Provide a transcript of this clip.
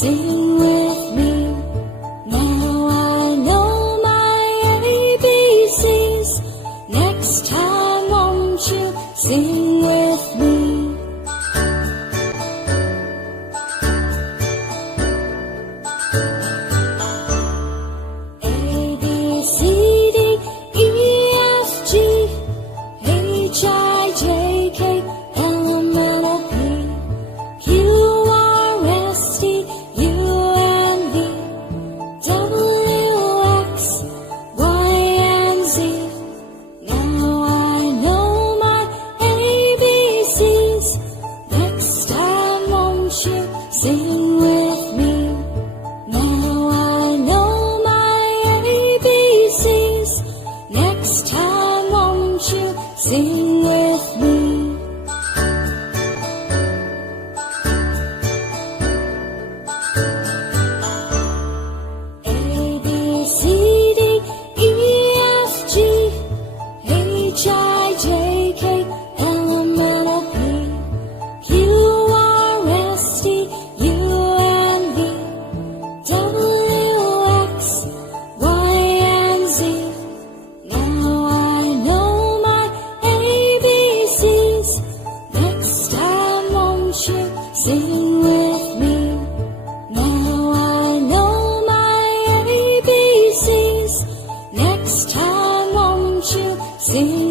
Sing with me. Now I know my ABCs. Next time won't you sing with me? A, B, C, D, E, F, G, H, I, J, K, L, M, N, O, P, Q, R, S, T, U, and V, W, X, Y, and Z. Now I know my ABCs. Next time won't you sing with me? Now I know my ABCs. Next time won't you sing with me? A, B, C, D, E, F, G, H, I, J, K, L, M, N, O, P, Q, R, S, T, U, and V, W, X, Y, and Z. Now I know my ABCs. Next time won't you sing with me? Now I know my ABCs. Next time won't you sing